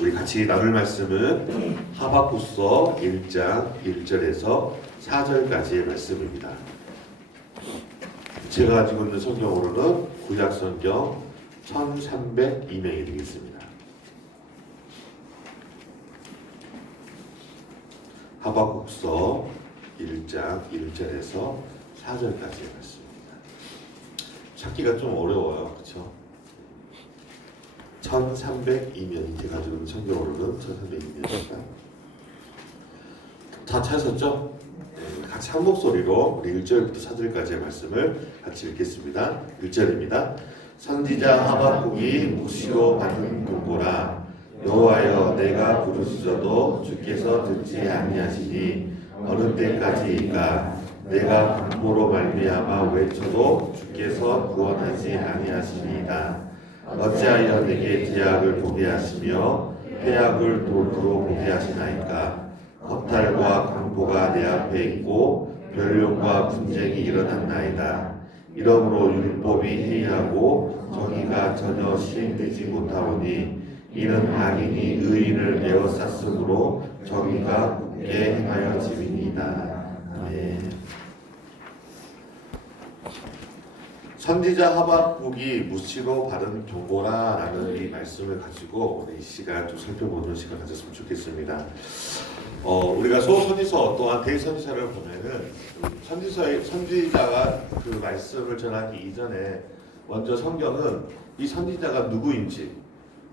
우리 같이 나눌 말씀은 하박국서 1장 1절에서 4절까지의 말씀입니다. 제가 가지고 있는 성경으로는 구약 성경 1302명이 되겠습니다. 하박국서 1장 1절에서 4절까지의 말씀입니다. 찾기가 좀 어려워요. 그렇죠? 1302명이 제가 가지고 있는 성경으로는 1302명입니다. 다 찾으셨죠? 네, 같이 한 목소리로 우리 1절부터 4절까지의 말씀을 같이 읽겠습니다. 1절입니다. 선지자 하박국이 묵시로 받은 공고라 여호와여 내가 부르짖어도 주께서 듣지 아니하시니 어느 때까지이까 내가 공고로 말미암아 외쳐도 주께서 구원하지 아니하시니이다 어찌하여 내게 제약을 보게 하시며 해악을 도로 보게 하시나이까 허탈과 강포가 내 앞에 있고 변론과 분쟁이 일어났나이다 이러므로 율법이 해이하고 정의가 전혀 시행되지 못하오니 이는 악인이 의인을 에워쌌으므로 정의가 굳게 행하여 지민이다. 아멘. 선지자 하박국이 무시로 받은 경고라라는 이 말씀을 가지고 오늘 이 시간 좀 살펴보는 시간 가졌으면 좋겠습니다. 어, 우리가 소선지서 또한 대선지서를 보면은 선지서의 선지자가 그 말씀을 전하기 이전에 먼저 성경은 이 선지자가 누구인지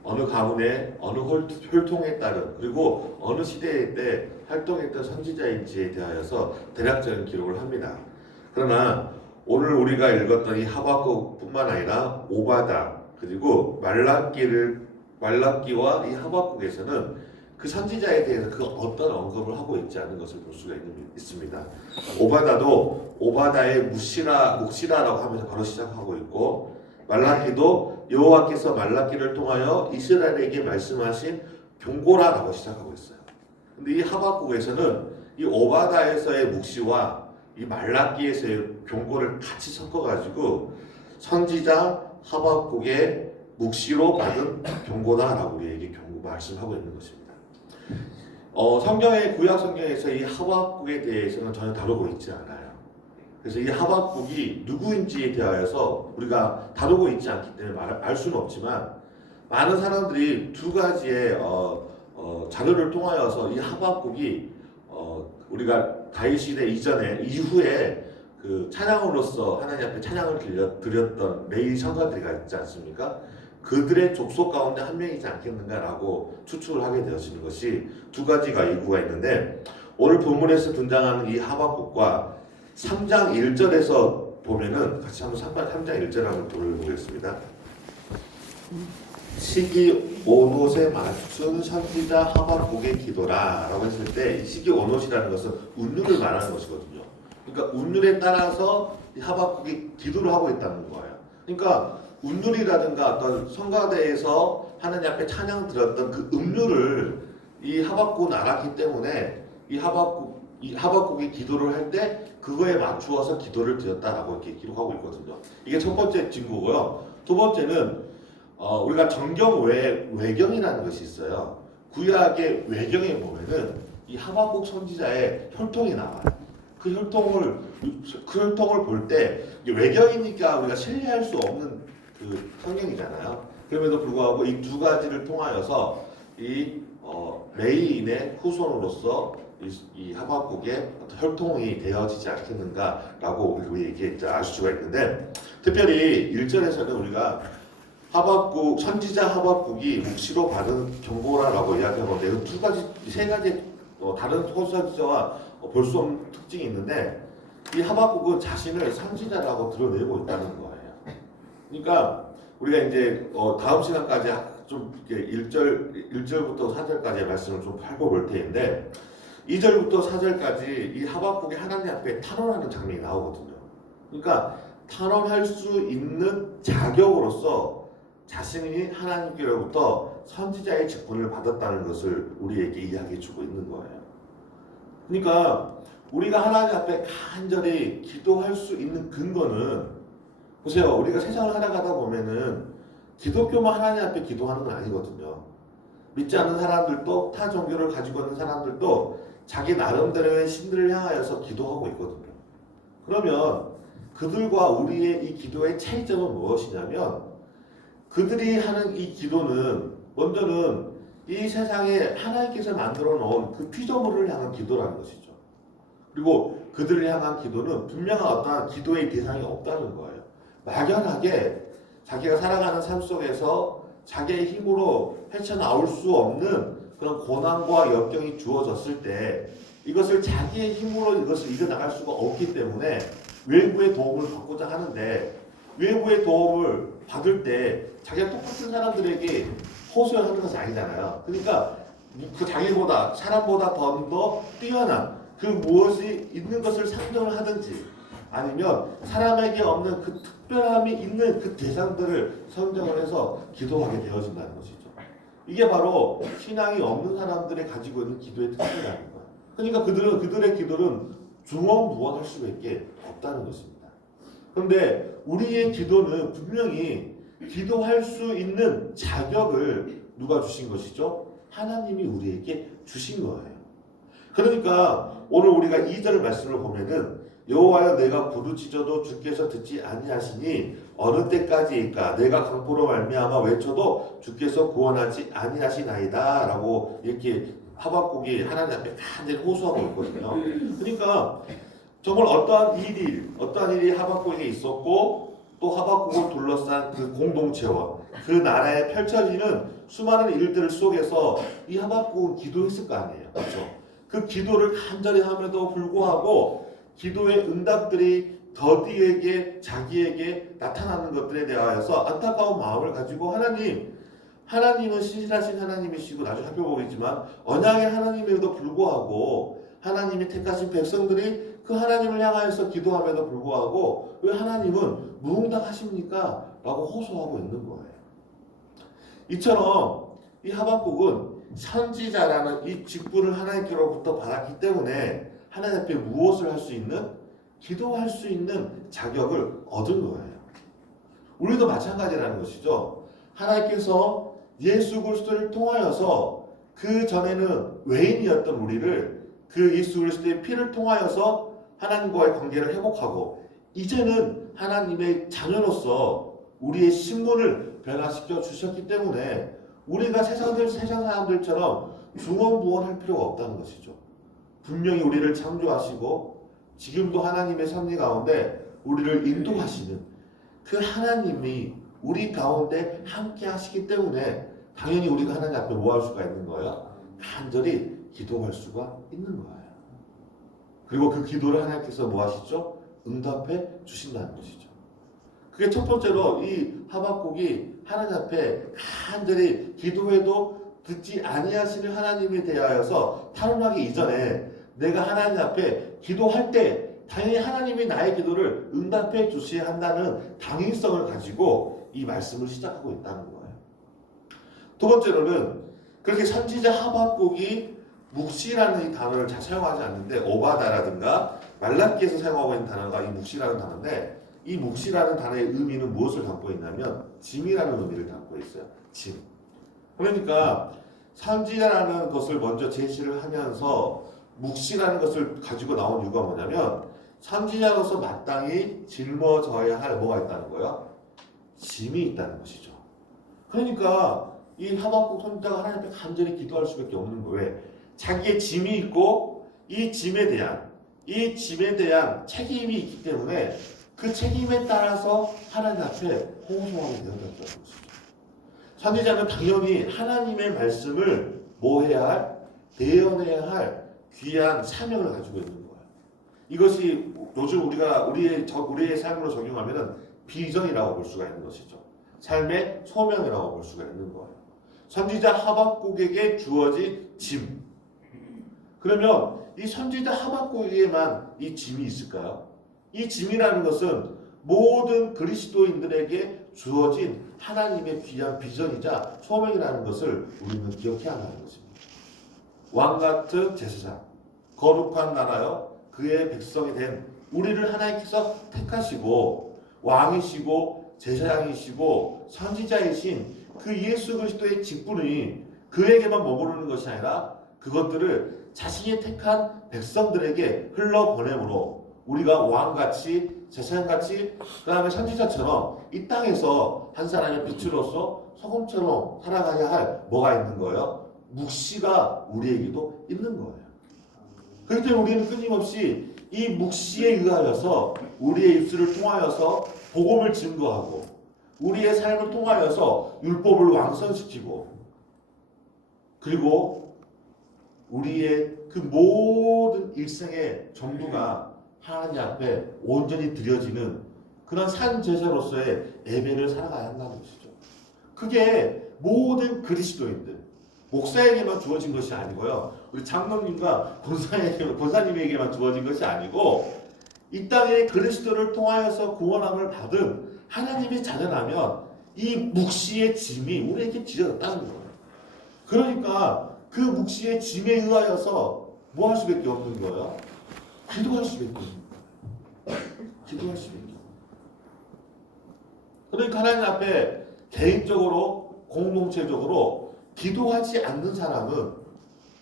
어느 가문의 어느 혈- 혈통에 따른 그리고 어느 시대에 때 활동했던 선지자인지에 대하여서 대략적인 기록을 합니다. 그러나 오늘 우리가 읽었던 이 하박국뿐만 아니라 오바다 그리고 말라기를 말라기와 이 하박국에서는 그 선지자에 대해서 그 어떤 언급을 하고 있지 않은 것을 볼 수가 있는, 있습니다. 오바다도 오바다의 무시라 묵시라라고 하면서 바로 시작하고 있고 말라기도 여호와께서 말라기를 통하여 이스라엘에게 말씀하신 경고라라고 시작하고 있어요. 근데 이 하박국에서는 이 오바다에서의 묵시와 이 말라기에서의 경고를 같이 섞어가지고 선지자 하박국의 묵시로 받은 경고다라고 우리에게 경고 말씀하고 있는 것입니다. 어, 성경의 구약 성경에서 이 하박국에 대해서는 전혀 다루고 있지 않아요. 그래서 이 하박국이 누구인지에 대하여서 우리가 다루고 있지 않기 때문에 말, 알 수는 없지만 많은 사람들이 두 가지의 어, 어, 자료를 통하여서 이 하박국이 어, 우리가 다윗 시대 이전에 이후에 그 찬양으로서 하나님 앞에 찬양을 드렸, 드렸던 레위 성가들이가 있지 않습니까? 그들의 족속 가운데 한 명이지 않겠는가라고 추측을 하게 되어지는 것이 두 가지가 이유가 있는데 오늘 본문에서 등장하는 이 하박국과 3장 1절에서 보면은 같이 한번 3장 3장 1절 한번 돌려보겠습니다. 시기 오롯에 맞춘 선지자 하박국의 기도라 라고 했을 때 시기 오롯이라는 것은 운율을 말하는 것이거든요. 그러니까 운율에 따라서 이 하박국이 기도를 하고 있다는 거예요. 그러니까 운율이라든가 어떤 성가대에서 하나님 앞에 찬양 들었던 그 음률을 이 하박국은 알았기 때문에 이 하박국 이 하박국이 기도를 할 때 그거에 맞추어서 기도를 드렸다라고 이렇게 기록하고 있거든요. 이게 첫 번째 증거고요. 두 번째는 어, 우리가 정경 외 외경이라는 것이 있어요. 구약의 외경에 보면은 이 하박국 선지자의 혈통이 나와요. 그 혈통을 그 혈통을 볼 때 외경이니까 우리가 신뢰할 수 없는 그 성경이잖아요. 그럼에도 불구하고 이 두 가지를 통하여서 이 어, 레이인의 후손으로서 이, 이 하박국의 혈통이 되어지지 않겠는가라고 우리에게 알 수가 있는데 특별히 1절에서는 우리가 하박국 선지자 하박국이 묵시로 받은 경고라라고 이야기하는데 그두 가지 세 가지 어, 다른 선지자와 어, 볼수 없는 특징이 있는데 이 하박국은 자신을 선지자라고 드러내고 있다는 거예요. 그러니까 우리가 이제 어, 다음 시간까지 좀 이렇게 1절 1절부터 4절까지의 말씀을 좀 살펴볼 텐데 2절부터 4절까지 이 하박국이 하나님 앞에 탄원하는 장면이 나오거든요. 그러니까 탄원할 수 있는 자격으로서 자신이 하나님께로부터 선지자의 직분을 받았다는 것을 우리에게 이야기해 주고 있는 거예요. 그러니까 우리가 하나님 앞에 간절히 기도할 수 있는 근거는 보세요. 우리가 세상을 살아가다 보면은 기독교만 하나님 앞에 기도하는 건 아니거든요. 믿지 않는 사람들도 타 종교를 가지고 있는 사람들도 자기 나름대로의 신들을 향하여서 기도하고 있거든요. 그러면 그들과 우리의 이 기도의 차이점은 무엇이냐면 그들이 하는 이 기도는 먼저는 이 세상에 하나님께서 만들어 놓은 그 피조물을 향한 기도라는 것이죠. 그리고 그들을 향한 기도는 분명한 어떠한 기도의 대상이 없다는 거예요. 막연하게 자기가 살아가는 삶 속에서 자기의 힘으로 헤쳐나올 수 없는 그런 고난과 역경이 주어졌을 때 이것을 자기의 힘으로 이것을 이겨나갈 수가 없기 때문에 외부의 도움을 받고자 하는데 외부의 도움을 받을 때 자기가 똑같은 사람들에게 호소하는 것이 아니잖아요. 그러니까 그 자기보다 사람보다 더, 더 뛰어난 그 무엇이 있는 것을 상정을 하든지 아니면 사람에게 없는 그 특별함이 있는 그 대상들을 선정을 해서 기도하게 되어진다는 것이죠. 이게 바로 신앙이 없는 사람들이 가지고 있는 기도의 특징이라는 거예요. 그러니까 그들은 그들의 기도는 중원무원할 수밖에 없다는 것입니다. 그런데 우리의 기도는 분명히 기도할 수 있는 자격을 누가 주신 것이죠? 하나님이 우리에게 주신 거예요. 그러니까 오늘 우리가 2절 말씀을 보면은 여호와여 내가 부르짖어도 주께서 듣지 아니하시니 어느 때까지일까 내가 강포로 말미암아 외쳐도 주께서 구원하지 아니하시나이다 라고 이렇게 하박국이 하나님 앞에 간절히 호소하고 있거든요. 그러니까 정말 어떠한 일이 어떠한 일이 하박국에게 있었고 또 하박국을 둘러싼 그 공동체와 그 나라에 펼쳐지는 수많은 일들 속에서 이 하박국은 기도했을 거 아니에요. 그렇죠? 그 기도를 간절히 함에도 불구하고 기도의 응답들이 더디에게 자기에게 나타나는 것들에 대하여서 안타까운 마음을 가지고 하나님 하나님은 신실하신 하나님이시고 나중에 살펴보겠지만 언약의 하나님에도 불구하고 하나님이 택하신 백성들이 그 하나님을 향하여서 기도함에도 불구하고 왜 하나님은 무응답하십니까? 라고 호소하고 있는 거예요. 이처럼 이 하박국은 선지자라는 이 직분을 하나님께로부터 받았기 때문에 하나님 앞에 무엇을 할 수 있는 기도할 수 있는 자격을 얻은 거예요. 우리도 마찬가지라는 것이죠. 하나님께서 예수 그리스도를 통하여서 그 전에는 외인이었던 우리를 그 예수 그리스도의 피를 통하여서 하나님과의 관계를 회복하고 이제는 하나님의 자녀로서 우리의 신분을 변화시켜 주셨기 때문에 우리가 세상들 세상 사람들처럼 중원부원할 필요가 없다는 것이죠. 분명히 우리를 창조하시고 지금도 하나님의 섭리 가운데 우리를 인도하시는 그 하나님이 우리 가운데 함께 하시기 때문에 당연히 우리가 하나님 앞에 뭐할 수가 있는 거예요? 간절히 기도할 수가 있는 거예요. 그리고 그 기도를 하나님께서 뭐 하시죠? 응답해 주신다는 것이죠. 그게 첫 번째로 이 하박국이 하나님 앞에 간절히 기도해도 듣지 아니하시는 하나님에 대하여서 탄원하기 이전에 내가 하나님 앞에 기도할 때 당연히 하나님이 나의 기도를 응답해 주셔야 한다는 당위성을 가지고 이 말씀을 시작하고 있다는 거예요. 두 번째로는 그렇게 선지자 하박국이 묵시라는 이 단어를 잘 사용하지 않는데 오바다라든가 말라기에서 사용하고 있는 단어가 이 묵시라는 단어인데 이 묵시라는 단어의 의미는 무엇을 담고 있냐면 짐이라는 의미를 담고 있어요. 짐. 그러니까 선지자라는 것을 먼저 제시를 하면서 묵시라는 것을 가지고 나온 이유가 뭐냐면 선지자로서 마땅히 짊어져야 할 뭐가 있다는 거예요? 짐이 있다는 것이죠. 그러니까 이 하박국 선지자가 하나님 앞에 간절히 기도할 수밖에 없는 거예요. 왜? 자기의 짐이 있고 이 짐에 대한 이 짐에 대한 책임이 있기 때문에 그 책임에 따라서 하나님 앞에 호소하게 되었다는 것이죠. 선지자는 당연히 하나님의 말씀을 뭐 해야 할? 대연해야 할 귀한 사명을 가지고 있는 거예요. 이것이 요즘 우리가 우리의 저 우리의 삶으로 적용하면은 비전이라고 볼 수가 있는 것이죠. 삶의 소명이라고 볼 수가 있는 거예요. 선지자 하박국에게 주어진 짐. 그러면 이 선지자 하박국에게만 이 짐이 있을까요? 이 짐이라는 것은 모든 그리스도인들에게 주어진 하나님의 귀한 비전이자 소명이라는 것을 우리는 기억해야 한다는 것입니다. 왕 같은 제사장, 거룩한 나라요, 그의 백성이 된 우리를 하나님께서 택하시고 왕이시고 제사장이시고 선지자이신 그 예수 그리스도의 직분이 그에게만 머무르는 것이 아니라 그것들을 자신이 택한 백성들에게 흘러 보내므로 우리가 왕같이 재산같이 그 다음에 선지자처럼 이 땅에서 한 사람의 빛으로서 소금처럼 살아가야 할 뭐가 있는 거예요? 묵시가 우리에게도 있는 거예요. 그렇기 때문에 우리는 끊임없이 이 묵시에 의하여서 우리의 입술을 통하여서 복음을 증거하고 우리의 삶을 통하여서 율법을 완성시키고 그리고 우리의 그 모든 일생의 전부가 하나님 앞에 온전히 드려지는 그런 산 제사로서의 예배를 살아가야 한다는 것이죠. 그게 모든 그리스도인들 목사에게만 주어진 것이 아니고요. 우리 장로님과 권사에게, 권사님에게만 주어진 것이 아니고 이 땅에 그리스도를 통하여서 구원함을 받은 하나님의 자녀라면 이 묵시의 짐이 우리에게 지어졌다는 거예요. 그러니까 그 묵시의 짐에 의하여서 뭐 할 수밖에 없는 거예요? 기도할 수밖에 없는 거예요. 기도할 수밖에 없는. 그러니까 하나님 앞에 개인적으로 공동체적으로 기도하지 않는 사람은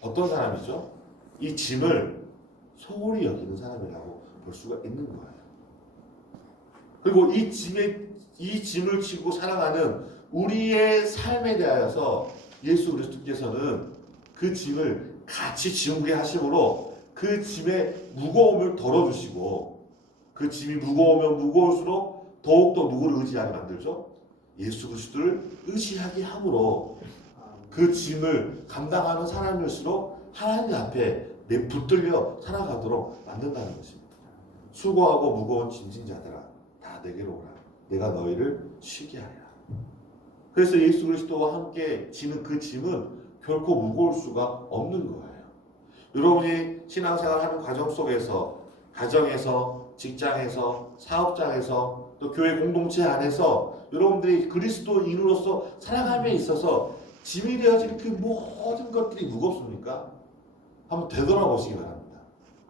어떤 사람이죠? 이 짐을 소홀히 여기는 사람이라고 볼 수가 있는 거예요. 그리고 이 짐에 이 짐을 지고 살아가는 우리의 삶에 대하여서 예수 그리스도께서는 그 짐을 같이 지우게 하심으로 그 짐의 무거움을 덜어주시고 그 짐이 무거우면 무거울수록 더욱더 누구를 의지하게 만들죠? 예수 그리스도를 의지하게 함으로 그 짐을 감당하는 사람일수록 하나님 앞에 내 붙들려 살아가도록 만든다는 것입니다. 수고하고 무거운 짐진 자들아 다 내게로 오라. 내가 너희를 쉬게 하리라. 그래서 예수 그리스도와 함께 지는 그 짐은 결코 무거울 수가 없는 거예요. 여러분이 신앙생활 하는 과정 속에서 가정에서 직장에서 사업장에서 또 교회 공동체 안에서 여러분들이 그리스도인으로서 살아감에 있어서 짐이 되어진 그 모든 것들이 무겁습니까? 한번 되돌아보시기 바랍니다.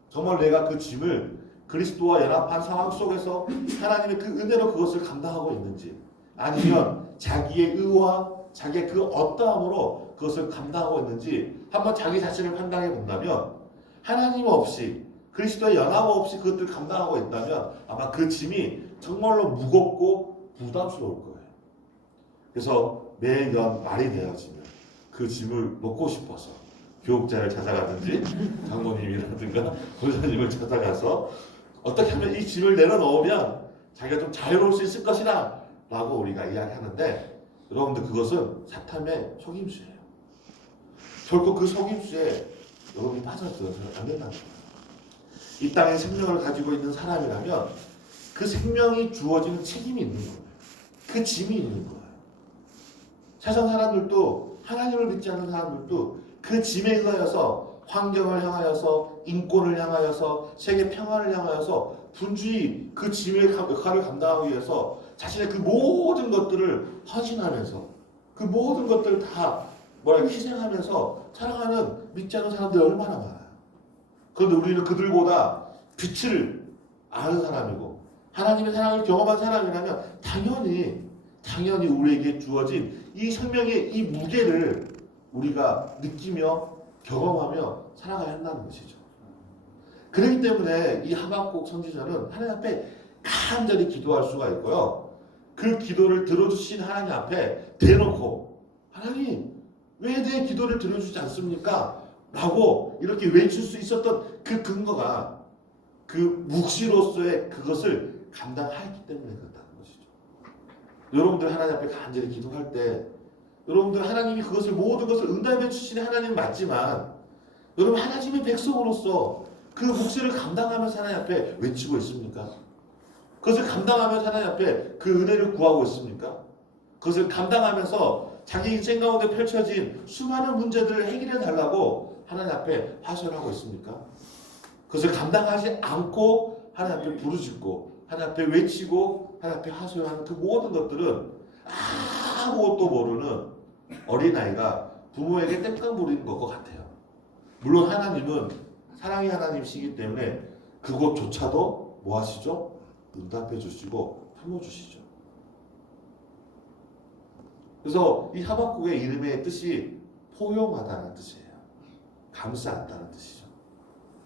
정말 내가 그 짐을 그리스도와 연합한 상황 속에서 하나님의 그 은혜로 그것을 감당하고 있는지 아니면 자기의 의와 자기의 그 어떠함으로 그것을 감당하고 있는지 한번 자기 자신을 판단해 본다면 하나님 없이 그리스도의 연합 없이 그것들을 감당하고 있다면 아마 그 짐이 정말로 무겁고 부담스러울 거예요. 그래서 매년 말이 되어지면 그 짐을 먹고 싶어서 교육자를 찾아가든지 장모님이라든가 권사님을 찾아가서 어떻게 하면 이 짐을 내려놓으면 자기가 좀 자유로울 수 있을 것이다 라고 우리가 이야기하는데 여러분들 그것은 사탐의 속임수예요. 결코 그 속임수에 여러분이 빠져들어서는 안 된다는 거예요. 이 땅에 생명을 가지고 있는 사람이라면 그 생명이 주어지는 책임이 있는 거예요. 그 짐이 있는 거예요. 세상 사람들도 하나님을 믿지 않는 사람들도 그 짐에 의하여서 환경을 향하여서 인권을 향하여서 세계 평화를 향하여서 분주히 그 짐의 역할을 감당하기 위해서 자신의 그 모든 것들을 헌신하면서 그 모든 것들을 다 뭐라 희생하면서 살아가는 믿지 않는 사람들이 얼마나 많아요. 그런데 우리는 그들보다 빛을 아는 사람이고 하나님의 사랑을 경험한 사람이라면 당연히 당연히 우리에게 주어진 이 생명의 이 무게를 우리가 느끼며 경험하며 살아가야 한다는 것이죠. 그렇기 때문에 이 하박국 선지자는 하나님 앞에 간절히 기도할 수가 있고요. 그 기도를 들어주신 하나님 앞에 대놓고 하나님 왜 내 기도를 들어주지 않습니까? 라고 이렇게 외칠 수 있었던 그 근거가 그 묵시로서의 그것을 감당하였기 때문에 그렇다는 것이죠. 여러분들 하나님 앞에 간절히 기도할 때 여러분들 하나님이 그것을 모든 것을 응답해 주시는 하나님 맞지만 여러분 하나님의 백성으로서 그 묵시를 감당하면서 하나님 앞에 외치고 있습니까? 그것을 감당하면서 하나님 앞에 그 은혜를 구하고 있습니까? 그것을 감당하면서 자기 인생 가운데 펼쳐진 수많은 문제들을 해결해 달라고 하나님 앞에 하소연하고 있습니까? 그것을 감당하지 않고 하나님 앞에 부르짖고 하나님 앞에 외치고 하나님 앞에 하소연하는 그 모든 것들은 아무것도 모르는 어린아이가 부모에게 땡깡 부리는 것과 같아요. 물론 하나님은 사랑의 하나님이시기 때문에 그것조차도 뭐 하시죠? 응답해 주시고 품어 주시죠. 그래서 이 하박국의 이름의 뜻이 포용하다는 뜻이에요. 감싸안다는 뜻이죠.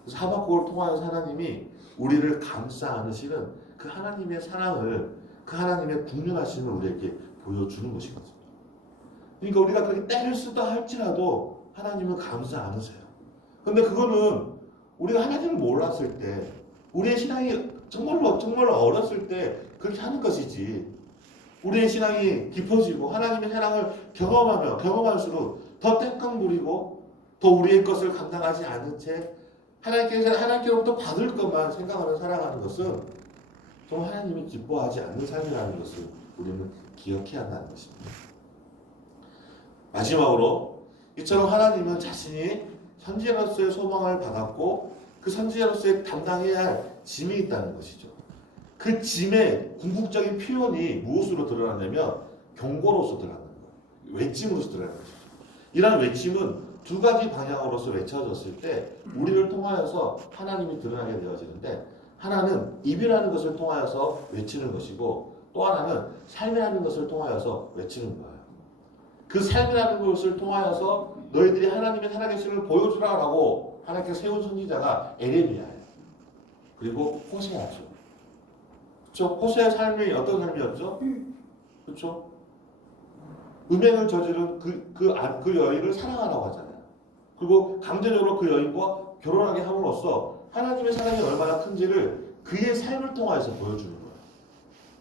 그래서 하박국을 통하여서 하나님이 우리를 감싸 안으시는 그 하나님의 사랑을 그 하나님의 국률하심을 우리에게 보여주는 것이거든요. 그러니까 우리가 그렇게 때릴 수다 할지라도 하나님은 감싸 안으세요. 근데 그거는 우리가 하나님을 몰랐을 때 우리의 신앙이 정말로 정말로 어렸을 때 그렇게 하는 것이지 우리의 신앙이 깊어지고 하나님의 사랑을 경험하며 경험할수록 더 땡깡 부리고 더 우리의 것을 감당하지 않은 채 하나님께서 하나님께로부터 받을 것만 생각하며 살아가는 것은 정말 하나님이 기뻐하지 않는 삶이라는 것을 우리는 기억해야 한다는 것입니다. 마지막으로 이처럼 하나님은 자신이 선지자로서의 소망을 받았고 그 선지자로서의 담당해야 할 짐이 있다는 것이죠. 그 짐의 궁극적인 표현이 무엇으로 드러나냐면 경고로서 드러나는 거예요. 외침으로서 드러나는 것이죠. 이러한 외침은 두 가지 방향으로서 외쳐졌을 때 우리를 통하여서 하나님이 드러나게 되어지는데 하나는 입이라는 것을 통하여서 외치는 것이고 또 하나는 삶이라는 것을 통하여서 외치는 거예요. 그 삶이라는 것을 통하여서 너희들이 하나님의 살아계심을 보여주라라고 하나님께서 세운 선지자가 에레미야예요. 그리고 호세아죠. 그렇죠? 호세의 삶이 어떤 삶이었죠? 그렇죠? 음행을 저지른 그, 그, 아- 그 여인을 사랑하라고 하잖아요. 그리고 강제적으로 그 여인과 결혼하게 함으로써 하나님의 사랑이 얼마나 큰지를 그의 삶을 통하여서 보여주는 거예요.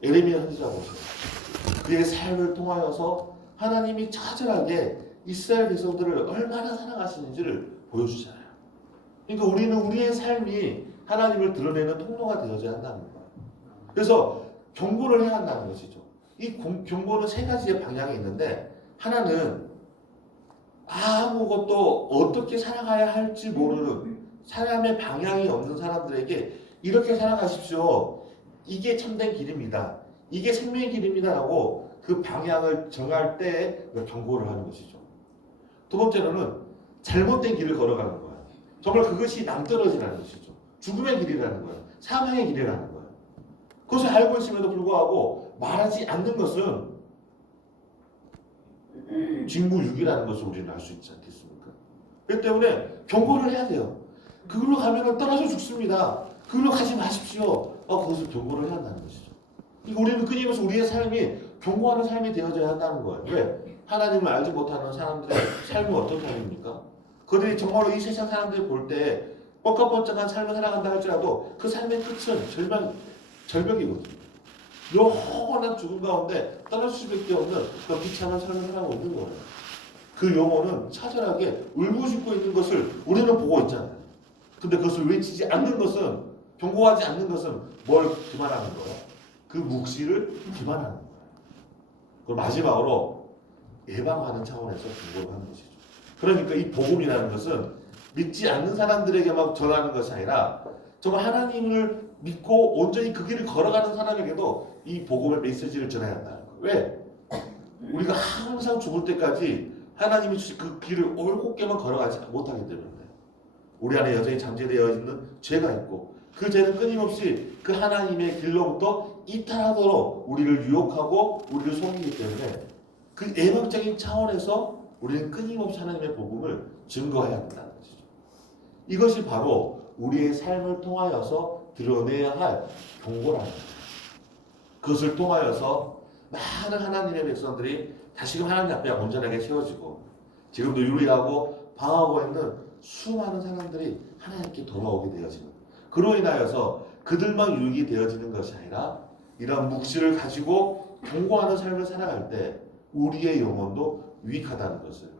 에레미야 선지자 보세요. 그의 삶을 통하여서 하나님이 처절하게 이스라엘 백성들을 얼마나 사랑하시는지를 보여주잖아요. 그러니까 우리는 우리의 삶이 하나님을 드러내는 통로가 되어져야 한다는 거예요. 그래서 경고를 해야 한다는 것이죠. 이 공- 경고는 세 가지의 방향이 있는데 하나는 아무것도 어떻게 살아가야 할지 모르는 사람의 방향이 없는 사람들에게 이렇게 살아가십시오. 이게 참된 길입니다. 이게 생명의 길입니다라고 그 방향을 정할 때 경고를 하는 것이죠. 두 번째로는 잘못된 길을 걸어가는 거예요. 정말 그것이 남떨어지라는 것이죠. 죽음의 길이라는 거예요. 사망의 길이라는 거예요. 그것을 알고 있음에도 불구하고 말하지 않는 것은 징구육이라는 것을 우리는 알 수 있지 않겠습니까? 그렇기 때문에 경고를 해야 돼요. 그걸로 가면은 떨어져 죽습니다. 그걸로 가지 마십시오. 어, 그것을 경고를 해야 한다는 것이죠. 이거 우리는 끊임없이 우리의 삶이 경고하는 삶이 되어져야 한다는 거예요. 왜? 하나님을 알지 못하는 사람들의 삶은 어떤 삶입니까? 그들이 정말로 이 세상 사람들이 볼 때 뻑뻑뻔쩍한 삶을 살아간다 할지라도 그 삶의 끝은 절망, 절벽이거든요. 영원한 죽음 가운데 떠날 수밖에 없는 그 비참한 삶을 살아가고 있는 거예요. 그 영혼은 처절하게 울부짖고 있는 것을 우리는 보고 있잖아요. 근데 그것을 외치지 않는 것은 경고하지 않는 것은 뭘 기만하는 거예요? 그 묵시를 기만하는 거예요. 그리고 마지막으로 예방하는 차원에서 경고를 하는 것이죠. 그러니까 이 복음이라는 것은 믿지 않는 사람들에게만 전하는 것이 아니라 정말 하나님을 믿고 온전히 그 길을 걸어가는 사람에게도 이 복음의 메시지를 전해야 한다는 거예요. 왜? 우리가 항상 죽을 때까지 하나님이 주신 그 길을 올곧게만 걸어가지 못하기 때문에 우리 안에 여전히 잠재되어 있는 죄가 있고 그 죄는 끊임없이 그 하나님의 길로부터 이탈하도록 우리를 유혹하고 우리를 속이기 때문에 그 예방적인 차원에서 우리는 끊임없이 하나님의 복음을 증거해야 한다는 것이죠. 이것이 바로 우리의 삶을 통하여서 드러내야 할 경고라는 거예요. 그것을 통하여서 많은 하나님의 백성들이 다시금 하나님 앞에 온전하게 세워지고 지금도 유리하고 방하고 있는 수많은 사람들이 하나님께 돌아오게 되어지는 그로 인하여서 그들만 유익이 되어지는 것이 아니라 이런 묵시를 가지고 경고하는 삶을 살아갈 때 우리의 영혼도 유익하다는 것을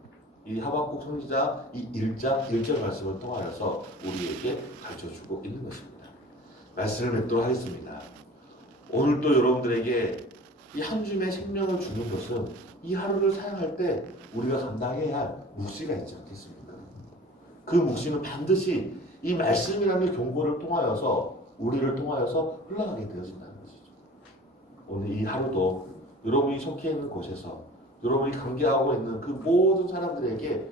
이 하박국 선지자 이 1장 1절 말씀을 통하여서 우리에게 가르쳐 주고 있는 것입니다. 말씀을 맺도록 하겠습니다. 오늘 또 여러분들에게 이 한 줌의 생명을 주는 것은 이 하루를 사용할 때 우리가 감당해야 할 묵시가 있지 않겠습니까? 그 묵시는 반드시 이 말씀이라는 경고를 통하여서 우리를 통하여서 흘러가게 되어진다는 것이죠. 오늘 이 하루도 여러분이 속해 있는 곳에서 여러분이 관계하고 있는 그 모든 사람들에게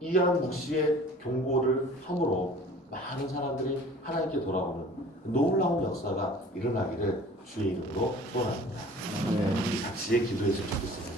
이한 묵시의 경고를 함으로 많은 사람들이 하나님께 돌아오는 놀라운 역사가 일어나기를 주의 이름으로 소원합니다. 이 같이 기도했으면 좋겠습니다.